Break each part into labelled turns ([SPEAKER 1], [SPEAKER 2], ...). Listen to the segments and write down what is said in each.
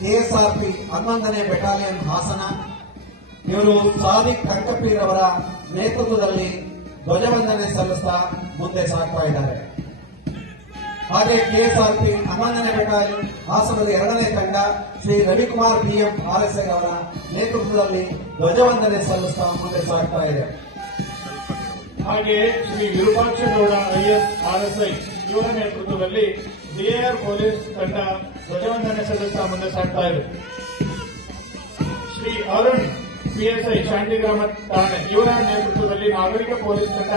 [SPEAKER 1] KSRP ಹನ್ನೊಂದನೇ battalion Hassan. ಇವರು ಸಾದಿಕ್ ಕಂಕಪೀರ್ ಅವರ ನೇತೃತ್ವದಲ್ಲಿ ಧ್ವಜವಂದನೆ ಸಲ್ಲಿಸ್ತಾ ಮುಂದೆ ಸಾಗ್ತಾ ಇದ್ದಾರೆ. ಹಾಗೆ ಕೆಎಸ್ಆರ್ಪಿ ಹನ್ನೊಂದನೇ ಬೆಟಾಲಿಯನ್ ಹಾಸನದ ಎರಡನೇ ತಂಡ ಶ್ರೀ ರವಿಕುಮಾರ್ ಬಿಎಂ ಆರ್ಎಸ್ಐ ಅವರ ನೇತೃತ್ವದಲ್ಲಿ ಧ್ವಜವಂದನೆ ಸಲ್ಲಿಸ್ತಾ ಮುಂದೆ ಸಾಗ್ತಾ ಇದೆ.
[SPEAKER 2] ಹಾಗೆ ಶ್ರೀ ವಿರೂಪಾಕ್ಷಗೌಡ ಐಎಸ್ ಆರ್ಎಸ್ಐ ಇವರ ನೇತೃತ್ವದಲ್ಲಿ ಬಿಎಆರ್ ಪೊಲೀಸ್ ತಂಡ ಧ್ವಜವಂದನೆ ಸದಸ್ಯ ಮುಂದೆ ಸಾಗ್ತಾ ಇದೆ. ಶ್ರೀ ಅರುಣ್, ಪಿಎಸ್ಐ ಶಾಂತಿಗ್ರಾಮ ಠಾಣೆ, ಇವರ ನೇತೃತ್ವದಲ್ಲಿ ನಾಗರಿಕ ಪೊಲೀಸ್ ತಂಡ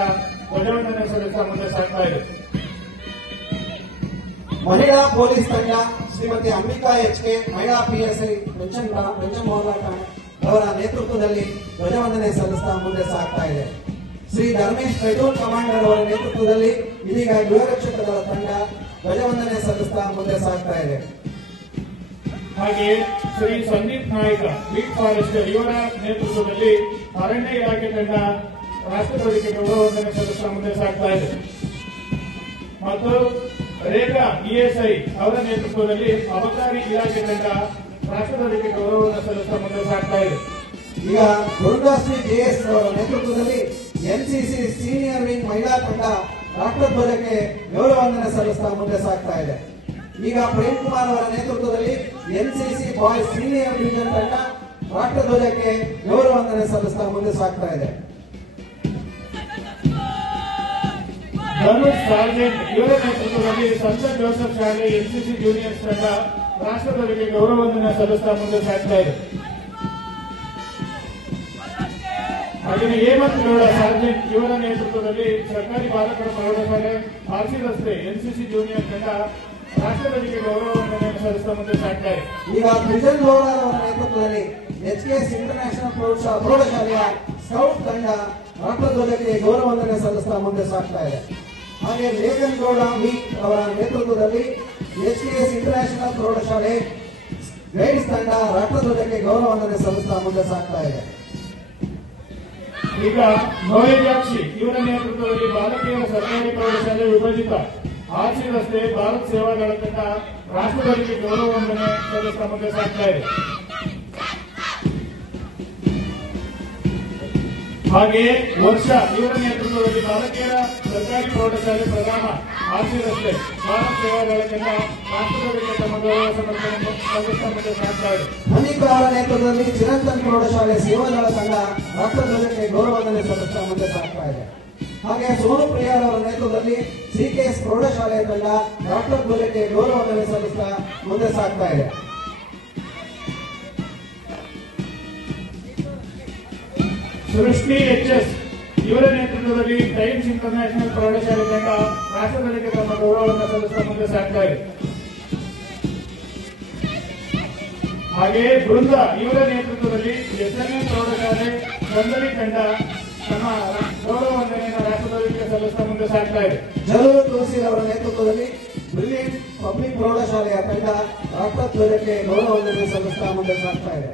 [SPEAKER 2] ಧ್ವಜವಂದನೆ ಸದಸ್ಯ ಮುಂದೆ ಸಾಗ್ತಾ ಇದೆ.
[SPEAKER 1] ಮಹಿಳಾ ಪೊಲೀಸ್ ತಂಡ ಶ್ರೀಮತಿ ಅಂಬಿಕಾ ಎಚ್ ಕೆ ಮಹಿಳಾ ಪಿಎಸ್ಐ ಪೆನ್ಷನ್ ಪೆನ್ಷನ್ ಮೋಹನ್ ಠಾಣೆ ಅವರ ನೇತೃತ್ವದಲ್ಲಿ ಧ್ವಜವಂದನೆ ಸದಸ್ಯ ಮುಂದೆ ಸಾಗ್ತಾ ಇದೆ. ಶ್ರೀ ಧರ್ಮೇಶ್ ಪೆಟ್ರೋಲ್ ಕಮಾಂಡರ್ ಅವರ ನೇತೃತ್ವದಲ್ಲಿ ಇದೀಗ ಗೃಹರಕ್ಷಕ ದಳ ತಂಡ ಧ್ವಜವಂದನೆ ಸಲ್ಲಿಸ್ತಾ ಮುಂದೆ ಸಾಗ್ತಾ ಇದೆ.
[SPEAKER 2] ಹಾಗೆ ಶ್ರೀ ಸಂದೀಪ್ ನಾಯ್ಕ ಬೀಟ್ ಫಾರೆಸ್ಟರ್ ಇವರ ನೇತೃತ್ವದಲ್ಲಿ ಅರಣ್ಯ ಇಲಾಖೆ ತಂಡ ರಾಷ್ಟ್ರಪತಿಗೆ ಗೌರವವಂದನೆ ಸಲ್ಲಿಸ್ತಾ ಮುಂದೆ ಸಾಗ್ತಾ ಇದೆ. ಮತ್ತು ರೇಖಾ ಇಎಸ್ಐ ಅವರ ನೇತೃತ್ವದಲ್ಲಿ ಅಬಕಾರಿ ಇಲಾಖೆ ತಂಡ ರಾಷ್ಟ್ರಪತಿಗೆ ಗೌರವವನ್ನು ಸಲ್ಲಿಸ್ತಾ ಮುಂದೆ ಸಾಗ್ತಾ ಇದೆ.
[SPEAKER 1] ಈಗ ಗುರುದಾಸ್ ಜೆಎಸ್ ಅವರ ನೇತೃತ್ವದಲ್ಲಿ ಎನ್ಸಿಸಿ ಸೀನಿಯರ್ ವಿಂಗ್ ಮಹಿಳಾ ತಂಡ ರಾಷ್ಟ್ರಧ್ವಜಕ್ಕೆ ಗೌರವವಂದನೆ ಸಲ್ಲಿಸ್ತಾ ಮುಂದೆ ಸಾಗ್ತಾ ಇದೆ. ಈಗ ಪ್ರೇಮ್ ಕುಮಾರ್ ಅವರ ನೇತೃತ್ವದಲ್ಲಿ ಎನ್ಸಿಸಿ ಬಾಯ್ಸ್ ಸೀನಿಯರ್ ಡಿವಿಷನ್ ತಂಡ ರಾಷ್ಟ್ರಧ್ವಜಕ್ಕೆ ಗೌರವವಂದನೆ ಸಲ್ಲಿಸ್ತಾ ಮುಂದೆ ಸಾಗ್ತಾ ಇದೆ.
[SPEAKER 2] ಧನುಷ್ ಸಾರ್ಜೆಂಟ್ ಇವರ ನೇತೃತ್ವದಲ್ಲಿ ಸಂತ ಜೋಸೆಫ್ ಶಾಲೆ ಎನ್ಸಿಸಿ ಜೂನಿಯರ್ಸ್ ತಂಡ ರಾಷ್ಟ್ರಧ್ವಜಕ್ಕೆ ಗೌರವವಂದನೆ ಸಲ್ಲಿಸ್ತಾ ಮುಂದೆ ಸಾಗ್ತಾ ಇದೆ. ಹಾಗೆಯೇ ಹೇಮಂತ್ ಗೌಡ ಸಾರ್ಜೆಂಟ್ ಇವರ ನೇತೃತ್ವದಲ್ಲಿ ಸರ್ಕಾರಿ ಬಾಲಕರ ಪ್ರೌಢಶಾಲೆ ಆರ್ಸಿ ರಸ್ತೆ, ಎನ್ಸಿಸಿ ಜೂನಿಯರ್ ತಂಡ ರಾಷ್ಟ್ರಪತಿಗೆ ಗೌರವವನ್ನು ಸಲ್ಲಿಸುವ ಮುಂದೆ ಸಾಗ್ತಾರೆ
[SPEAKER 1] ಈಗ ತ್ರಿಜನ್ ಗೌಡ ಅವರ ನೇತೃತ್ವದಲ್ಲಿ ಎಚ್ ಕೆ ಎಸ್ ಇಂಟರ್ನ್ಯಾಷನಲ್ ಪ್ರೌಢಶಾ- ಪ್ರೌಢಶಾಲೆಯ ಸ್ಕೌಟ್ ತಂಡ ರಾಷ್ಟ್ರಧ್ವಜಕ್ಕೆ ಗೌರವವಂದನೆ ಸಲ್ಲಿಸ್ತಾ ಮುಂದೆ ಸಾಗ್ತಾ ಇದೆ. ಹಾಗೆ ಲೇಖನ್ ಗೌಡ ವಿ ಅವರ ನೇತೃತ್ವದಲ್ಲಿ ಎಚ್ ಕೆ ಎಸ್ ಇಂಟರ್ನ್ಯಾಷನಲ್ ಪ್ರೌಢಶಾಲೆ ಗೈಡ್ಸ್ ತಂಡ ರಾಷ್ಟ್ರಧ್ವಜಕ್ಕೆ ಗೌರವವಂದನೆ ಸಲ್ಲಿಸ್ತಾ ಮುಂದೆ ಸಾಗ್ತಾ ಇದೆ.
[SPEAKER 2] ಈಗ ನೋಯಜಾಕ್ಷಿ ಇವರ ನೇತೃತ್ವದಲ್ಲಿ ಭಾರತೀಯ ಸರ್ಕಾರಿ ಪ್ರೌಢಶಾಲೆ ವಿಭಜಿತ ಆರ್ಸಿ ರಸ್ತೆ ಭಾರತ್ ಸೇವಾ ಘಟಕ ರಾಷ್ಟ್ರಪತಿಗೆ ಗೌರವವಂದನೆ ಸಲ್ಲಿಸ್ತಾ ಮುಂದೆ ಸಾಗ್ತಾ ಇದೆ. ಹಾಗೆಯೇ ವರ್ಷ ಇವರ ನೇತೃತ್ವದಲ್ಲಿ ಬಾಲಕಿಯರ ಸರ್ಕಾರಿ ಪ್ರೌಢಶಾಲೆ ಪ್ರಧಾನ ಆಶೀರ್ವಸ್ತೆ ಮಾನವ ಸೇವಾ ತಂಡ ರಾಷ್ಟ್ರಪತಿಗೆ ತಮ್ಮ ಗೌರವ
[SPEAKER 1] ನೇತೃತ್ವದಲ್ಲಿ ಚಿರಂತನ್ ಪ್ರೌಢಶಾಲೆ ಸೇವಾದಳ ತಂಡ ರಾಷ್ಟ್ರಧ್ವಜಕ್ಕೆ ಗೌರವದಲ್ಲಿ ಸಲ್ಲಿಸ್ತಾ ಮುಂದೆ ಸಾಗ್ತಾ ಇದೆ ಹಾಗೆ ಸೋನು ಪ್ರಿಯಾರ್ ಅವರ ನೇತೃತ್ವದಲ್ಲಿ ಎಸ್ ಪ್ರೌಢಶಾಲೆಯ ತಂಡ ರಾಷ್ಟ್ರಧ್ವಜಕ್ಕೆ ಗೌರವದಲ್ಲಿ ಸಲ್ಲಿಸ್ತಾ ಮುಂದೆ ಸಾಗ್ತಾ ಇದೆ
[SPEAKER 2] ಸೃಷ್ಟಿ ಎಚ್ ಎಸ್ ಇವರ ನೇತೃತ್ವದಲ್ಲಿ ಟೈಮ್ಸ್ ಇಂಟರ್ನ್ಯಾಷನಲ್ ಪ್ರೌಢಶಾಲೆ ತಂಡ ರಾಷ್ಟ್ರಗಳಿಗೆ ತಮ್ಮ ಗೌರವವನ್ನು ಸಲ್ಲಿಸುವ ಮುಂದೆ ಸಾಗ್ತಾ ಇದೆ. ಹಾಗೆಯೇ ಬೃಂದ ಇವರ ನೇತೃತ್ವದಲ್ಲಿ ಎಸ್ಎನ್ಎ ಪ್ರೌಢಶಾಲೆ ಸಂದಲಿ ತಂಡ ತಮ್ಮ ಗೌರವವನ್ನು ರಾಷ್ಟ್ರಗಳಿಗೆ ಸಲ್ಲಿಸುವ ಮುಂದೆ ಸಾಗ್ತಾ ಇದೆ.
[SPEAKER 1] ಜಲೂರು ತುಳಸಿ ಅವರ ನೇತೃತ್ವದಲ್ಲಿ ಬ್ರಿಲಿಯಂಟ್ ಪಬ್ಲಿಕ್ ಪ್ರೌಢಶಾಲೆಯ ತಂಡ ರಾಷ್ಟ್ರಧ್ವಜಕ್ಕೆ ಗೌರವವನ್ನು ಸಲ್ಲಿಸುತ್ತಾ ಮುಂದೆ ಸಾಗ್ತಾ ಇದೆ.